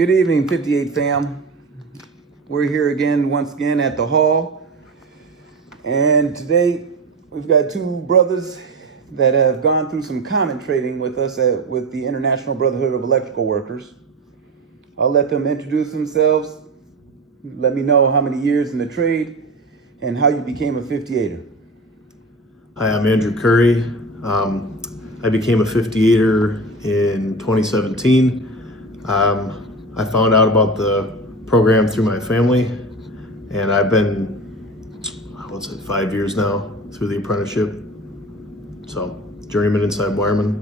Good evening, 58 fam. We're here once again at the hall. And today we've got two brothers that have gone through some COMET training with us with the International Brotherhood of Electrical Workers. I'll let them introduce themselves. Let me know how many years in the trade and how you became a 58er. Hi, I'm Andrew Curry. I became a 58er in 2017. I found out about the program through my family, and I've been, 5 years now through the apprenticeship. So, journeyman inside wireman.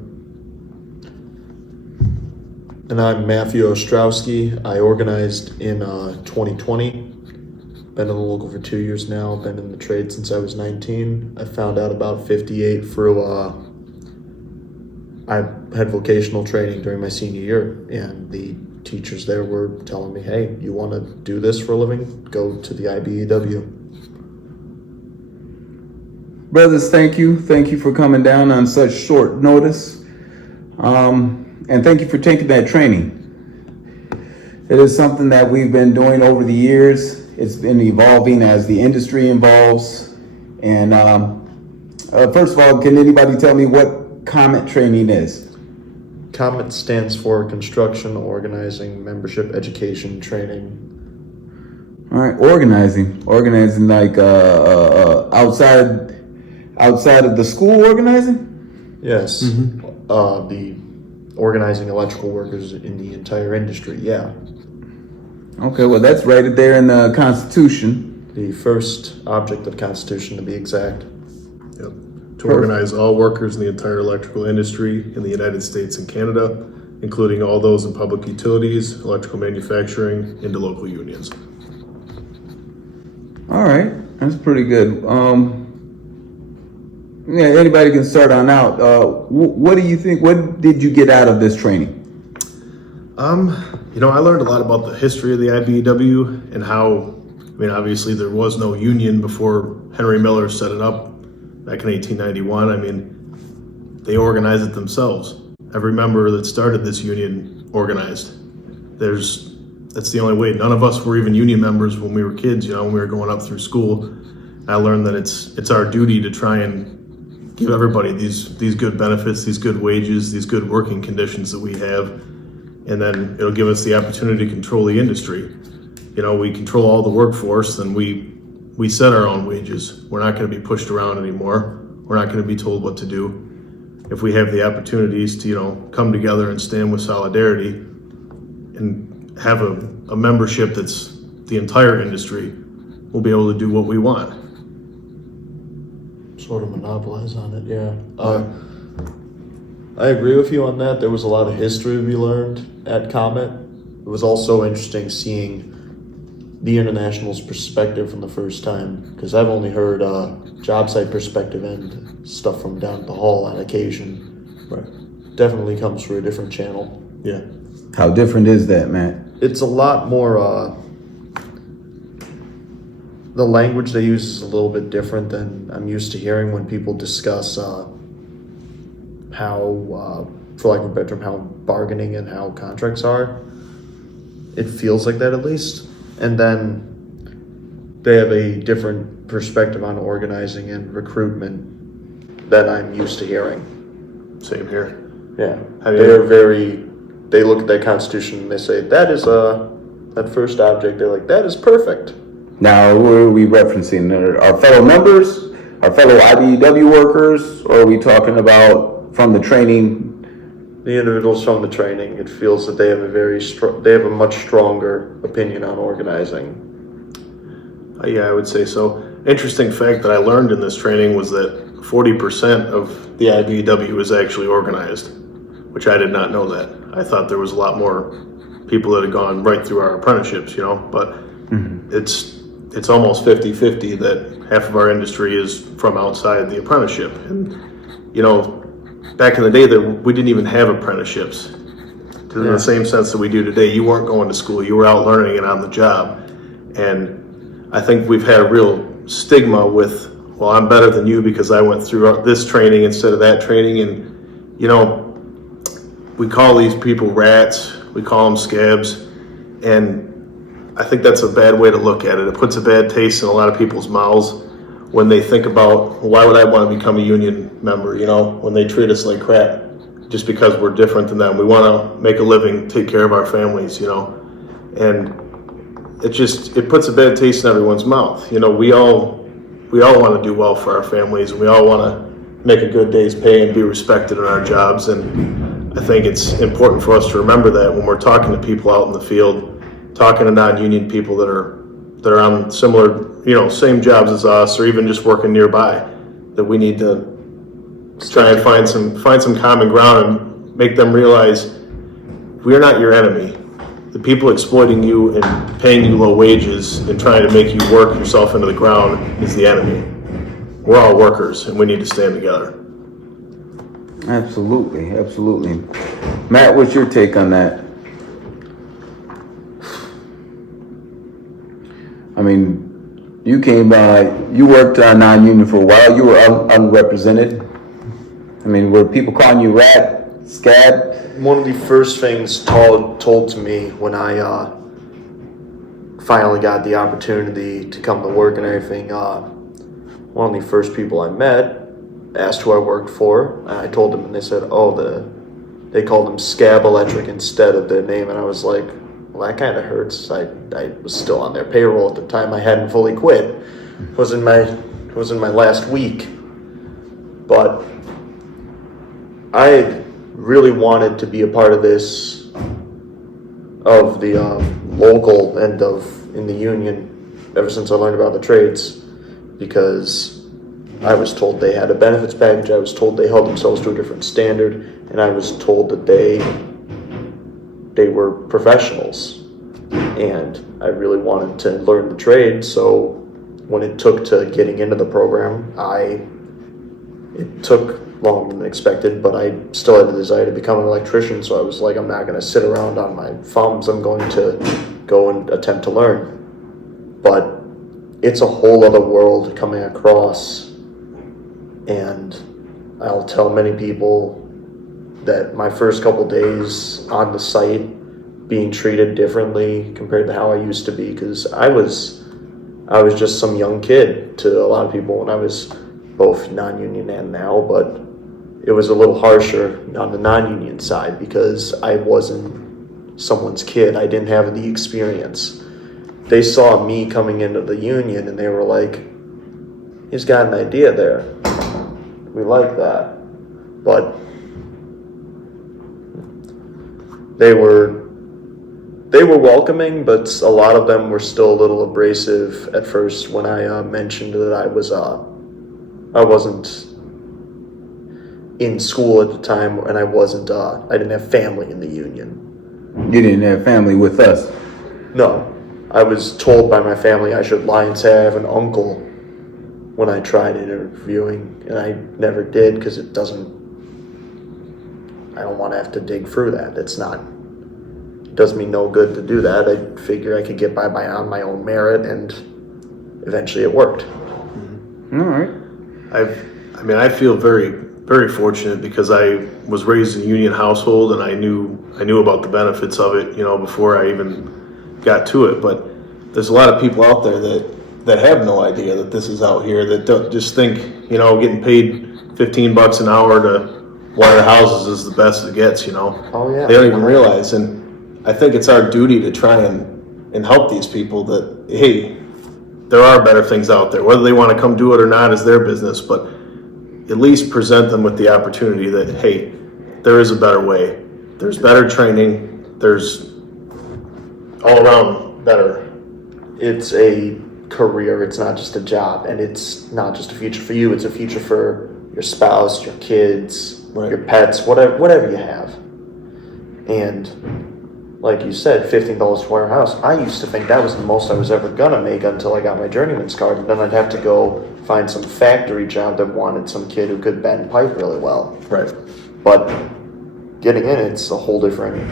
And I'm Matthew Ostrowski. I organized in 2020. Been in the local for 2 years now. Been in the trade since I was 19. I found out about 58 through, I had vocational training during my senior year, and the teachers there were telling me, hey, you want to do this for a living? Go to the IBEW. Brothers, thank you. Thank you for coming down on such short notice. And thank you for taking that training. It is something that we've been doing over the years. It's been evolving as the industry evolves. And first of all, can anybody tell me what COMET training is? COMET stands for Construction, Organizing, Membership, Education, Training. All right, organizing like outside of the school organizing? Yes. Mm-hmm. The organizing electrical workers in the entire industry, yeah. Okay, well that's right there in the Constitution. The first object of the Constitution, to be exact. Yep. To organize all workers in the entire electrical industry in the United States and Canada, including all those in public utilities, electrical manufacturing, into local unions. All right, that's pretty good. Yeah, anybody can start on out. What do you think? What did you get out of this training? I learned a lot about the history of the IBEW and how, obviously there was no union before Henry Miller set it up back in 1891. They organized it themselves. Every member that started this union organized. That's the only way. None of us were even union members when we were kids, when we were going up through school. I learned that it's our duty to try and give everybody these good benefits, these good wages, these good working conditions that we have, and then it'll give us the opportunity to control the industry. We control all the workforce, and we set our own wages. We're not going to be pushed around anymore. We're not going to be told what to do. If we have the opportunities to, come together and stand with solidarity and have a membership that's the entire industry, we'll be able to do what we want. Sort of monopolize on it, yeah. I agree with you on that. There was a lot of history we learned at COMET. It was also interesting seeing the International's perspective from the first time, because I've only heard job site perspective and stuff from down at the hall on occasion. Right. Definitely comes through a different channel. Yeah. How different is that, Matt? It's a lot more, the language they use is a little bit different than I'm used to hearing when people discuss how, for lack of a better term, how bargaining and how contracts are. It feels like that, at least. And then they have a different perspective on organizing and recruitment that I'm used to hearing. Same here. Yeah. They look at that Constitution and they say, that is that first object, they're like, that is perfect. Now, who are we referencing? Our fellow members, our fellow IBEW workers, or are we talking about from the training? The individuals from the training, it feels that they have a much stronger opinion on organizing. Yeah, I would say so. Interesting fact that I learned in this training was that 40% of the IBEW is actually organized, which I did not know that. I thought there was a lot more people that had gone right through our apprenticeships, but it's almost 50-50 that half of our industry is from outside the apprenticeship. And, back in the day, we didn't even have apprenticeships. Because in the same sense that we do today, you weren't going to school, you were out learning it on the job. And I think we've had a real stigma with, well, I'm better than you because I went through this training instead of that training. And, we call these people rats, we call them scabs. And I think that's a bad way to look at it. It puts a bad taste in a lot of people's mouths when they think about, why would I want to become a union member, when they treat us like crap just because we're different than them. We want to make a living, take care of our families, and it puts a bad taste in everyone's mouth. We all want to do well for our families, and we all want to make a good day's pay and be respected in our jobs. And I think it's important for us to remember that when we're talking to people out in the field, talking to non-union people that are on similar, same jobs as us, or even just working nearby, that we need to try and find some common ground and make them realize we're not your enemy. The people exploiting you and paying you low wages and trying to make you work yourself into the ground is the enemy. We're all workers, and we need to stand together. Absolutely, absolutely. Matt, what's your take on that? I mean, you came by, you worked non-union for a while. You were unrepresented. I mean, were people calling you rat, scab? One of the first things told to me when I finally got the opportunity to come to work and everything, one of the first people I met asked who I worked for, and I told them, and they said, they called them Scab Electric instead of their name, and I was like, well, that kind of hurts. I was still on their payroll at the time. I hadn't fully quit. It was in my last week, but I really wanted to be a part of this, of the local end in the union ever since I learned about the trades, because I was told they had a benefits package, I was told they held themselves to a different standard, and I was told that they were professionals, and I really wanted to learn the trade. So when it took to getting into the program, it took longer than expected, but I still had the desire to become an electrician, so I was like, I'm not going to sit around on my thumbs, I'm going to go and attempt to learn. But it's a whole other world coming across, and I'll tell many people that my first couple days on the site being treated differently compared to how I used to be, because I was just some young kid to a lot of people when I was both non-union and now, but it was a little harsher on the non-union side because I wasn't someone's kid. I didn't have the experience. They saw me coming into the union and they were like, he's got an idea there. We like that. But they were welcoming, but a lot of them were still a little abrasive at first when I mentioned that I wasn't in school at the time, and I didn't have family in the union. You didn't have family with us? No. I was told by my family I should lie and say I have an uncle when I tried interviewing, and I never did because I don't want to have to dig through that. It does me no good to do that. I figure I could get by on my own merit, and eventually it worked. All right. I feel very, very fortunate because I was raised in a union household, and I knew about the benefits of it, before I even got to it. But there's a lot of people out there that have no idea that this is out here, that don't just think, getting paid $15 an hour to wire houses is the best it gets, Oh yeah. They don't even realize. And I think it's our duty to try and help these people that, hey, there are better things out there. Whether they want to come do it or not is their business, but at least present them with the opportunity that, hey, there is a better way. There's better training. There's all around better. It's a career. It's not just a job, and it's not just a future for you. It's a future for your spouse, your kids, right, your pets, whatever you have. And like you said, $15 to wire a house. I used to think that was the most I was ever gonna make until I got my journeyman's card, and then I'd have to go find some factory job that wanted some kid who could bend pipe really well. Right. But getting in, it's a whole different.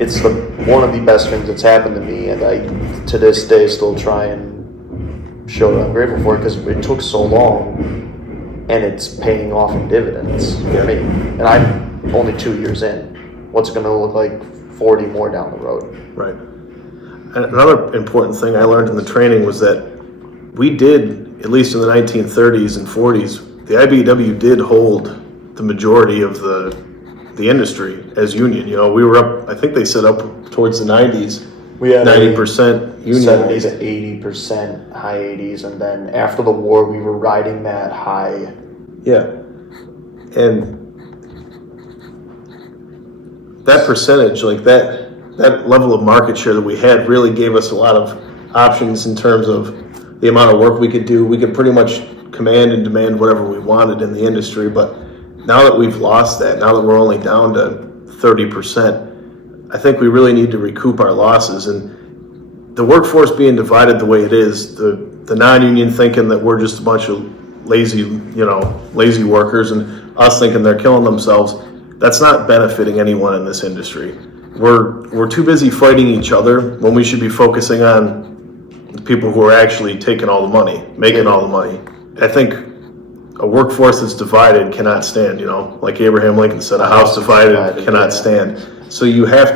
It's one of the best things that's happened to me, and I, to this day, still try and show that I'm grateful for it because it took so long, and it's paying off in dividends for me. And I'm only 2 years in. What's it going to look like 40 more down the road. Right. And another important thing I learned in the training was that we did, at least in the 1930s and 40s, the IBEW did hold the majority of the industry as union. You know, we were up, I think they set up towards the 90s, We had 90% union. 70 to 80%, high 80s, and then after the war, we were riding that high. Yeah. And that percentage, like that level of market share that we had really gave us a lot of options in terms of the amount of work we could do. We could pretty much command and demand whatever we wanted in the industry. But now that we've lost that, now that we're only down to 30%, I think we really need to recoup our losses. And the workforce being divided the way it is, the non-union thinking that we're just a bunch of lazy workers, and us thinking they're killing themselves, that's not benefiting anyone in this industry. We're too busy fighting each other when we should be focusing on the people who are actually taking all the money, making all the money. I think a workforce that's divided cannot stand, like Abraham Lincoln said, a house divided cannot stand. So we have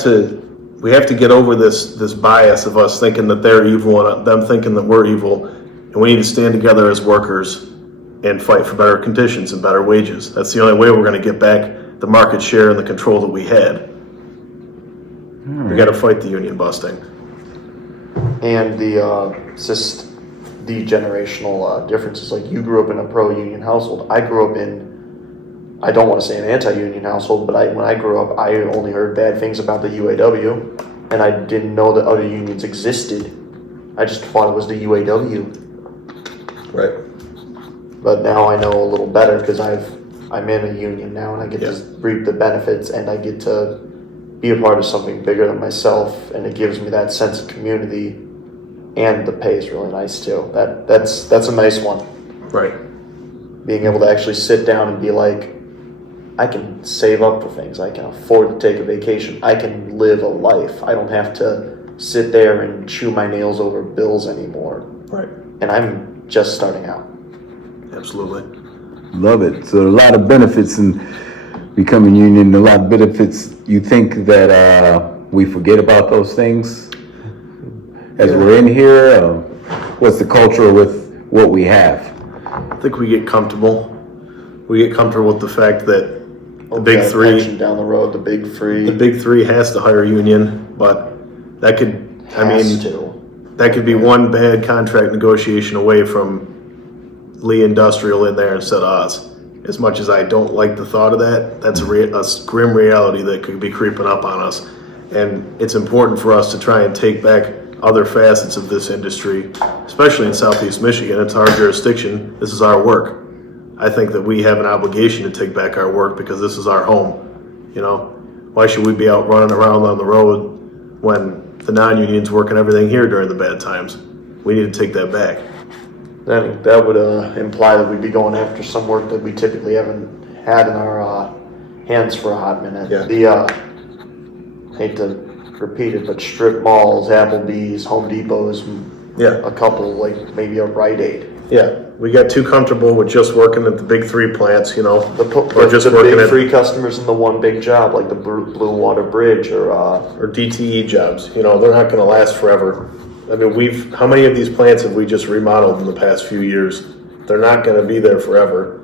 to get over this bias of us thinking that they're evil and them thinking that we're evil, and we need to stand together as workers and fight for better conditions and better wages. That's the only way we're going to get back the market share and the control that we had. We got to fight the union busting. And just the generational differences. Like, you grew up in a pro-union household. I grew up in, I don't want to say an anti-union household, but when I grew up, I only heard bad things about the UAW, and I didn't know that other unions existed. I just thought it was the UAW. Right. But now I know a little better because I'm in a union now, and I get to reap the benefits, and I get to be a part of something bigger than myself, and it gives me that sense of community, and the pay is really nice too. That's a nice one. Right. Being able to actually sit down and be like, I can save up for things. I can afford to take a vacation. I can live a life. I don't have to sit there and chew my nails over bills anymore. Right. And I'm just starting out. Absolutely. Love it. So a lot of benefits in becoming union, a lot of benefits. You think that we forget about those things as we're in here? What's the culture with what we have? I think we get comfortable. We get comfortable with the fact that the big three down the road, the big three. The big three has to hire union, but that could, that could be one bad contract negotiation away from Lee Industrial in there instead of us. As much as I don't like the thought of that, that's a grim reality that could be creeping up on us. And it's important for us to try and take back other facets of this industry, especially in Southeast Michigan. It's our jurisdiction. This is our work. I think that we have an obligation to take back our work because this is our home. Why should we be out running around on the road when the non-union's working everything here during the bad times? We need to take that back. That would imply that we'd be going after some work that we typically haven't had in our hands for a hot minute. Yeah. Hate to repeat it, but strip malls, Applebee's, Home Depot's, a couple, like maybe a Rite Aid. Yeah, we got too comfortable with just working at the big three plants, or just the big three customers in the one big job, like the Blue Water Bridge or DTE jobs. They're not going to last forever. I mean, how many of these plants have we just remodeled in the past few years? They're not going to be there forever.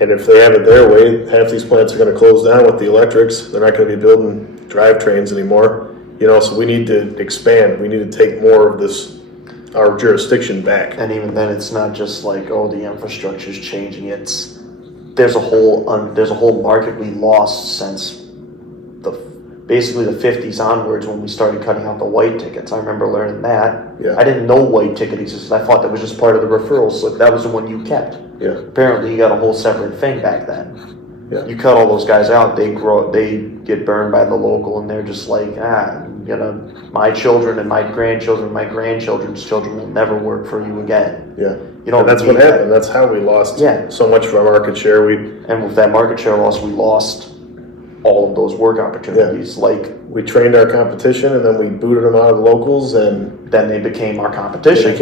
And if they have it their way, half these plants are going to close down with the electrics. They're not going to be building drivetrains anymore. So we need to expand. We need to take more of our jurisdiction back. And even then, it's not just like, the infrastructure's changing. There's a whole market we lost since basically the 50s onwards when we started cutting out the white tickets. I remember learning that. Yeah. I didn't know white ticket existed. I thought that was just part of the referral slip. That was the one you kept. Yeah. Apparently, you got a whole separate thing back then. Yeah. You cut all those guys out, they get burned by the local, and they're just like, my children and my grandchildren and my grandchildren's children will never work for you again. Yeah. And that's what happened. That's how we lost so much of our market share. And with that market share loss, we lost all of those work opportunities. Yeah. Like, we trained our competition, and then we booted them out of the locals, and then they became our competition.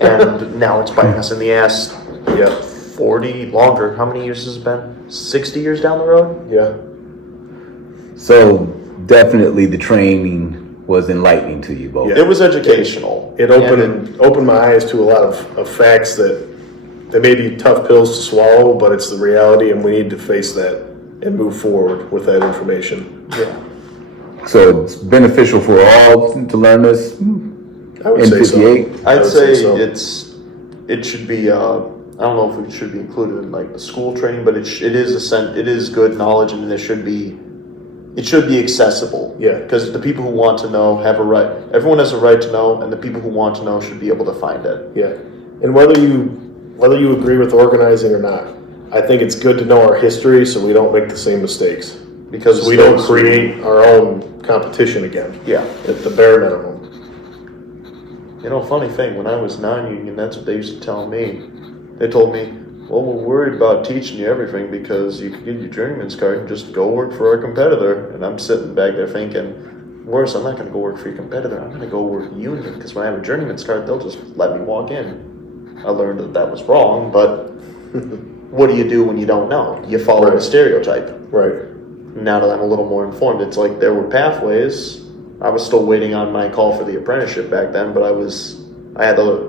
And now it's biting us in the ass. Yeah. 40 longer. How many years has it been? 60 years down the road? Yeah. So definitely the training was enlightening to you both. Yeah. It was educational. It opened my eyes to a lot of facts that may be tough pills to swallow, but it's the reality, and we need to face that and move forward with that information. Yeah. So it's beneficial for all to learn this I would in say 58. so. I I'd would say so. it should be. I don't know if it should be included in like the school training, but it is good knowledge, and it should be accessible. Yeah. Because the people who want to know have a right. Everyone has a right to know, and the people who want to know should be able to find it. Yeah, and whether you agree with organizing or not, I think it's good to know our history so we don't make the same mistakes. Because we don't create our own competition again. Yeah. At the bare minimum. You know, funny thing, when I was non-union, that's what they used to tell me. They told me, well, we're worried about teaching you everything because you can get your journeyman's card and just go work for our competitor. And I'm sitting back there thinking, worse, I'm not going to go work for your competitor. I'm going to go work union because when I have a journeyman's card, they'll just let me walk in. I learned that was wrong, but what do you do when you don't know? You follow the stereotype. Right. Now that I'm a little more informed, it's like there were pathways. I was still waiting on my call for the apprenticeship back then, but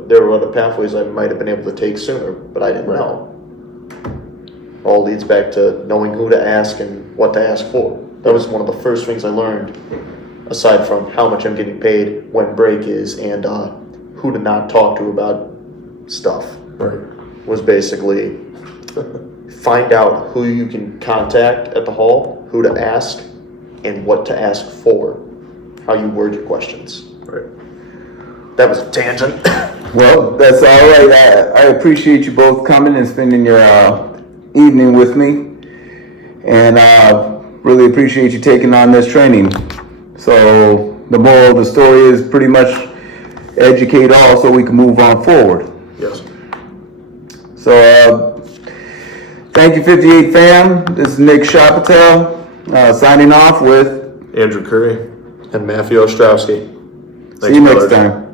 there were other pathways I might have been able to take sooner, but I didn't know. All leads back to knowing who to ask and what to ask for. That was one of the first things I learned, aside from how much I'm getting paid, when break is, and who to not talk to about stuff. Right. Was basically find out who you can contact at the hall, who to ask, and what to ask for, how you word your questions. Right. That was a tangent. Well, that's all right. I appreciate you both coming and spending your evening with me, and really appreciate you taking on this training. So the moral of the story is pretty much educate all so we can move on forward. Yes. So thank you, 58 fam. This is Nick Chapatel signing off with Andrew Curry. And Matthew Ostrowski. see you next time.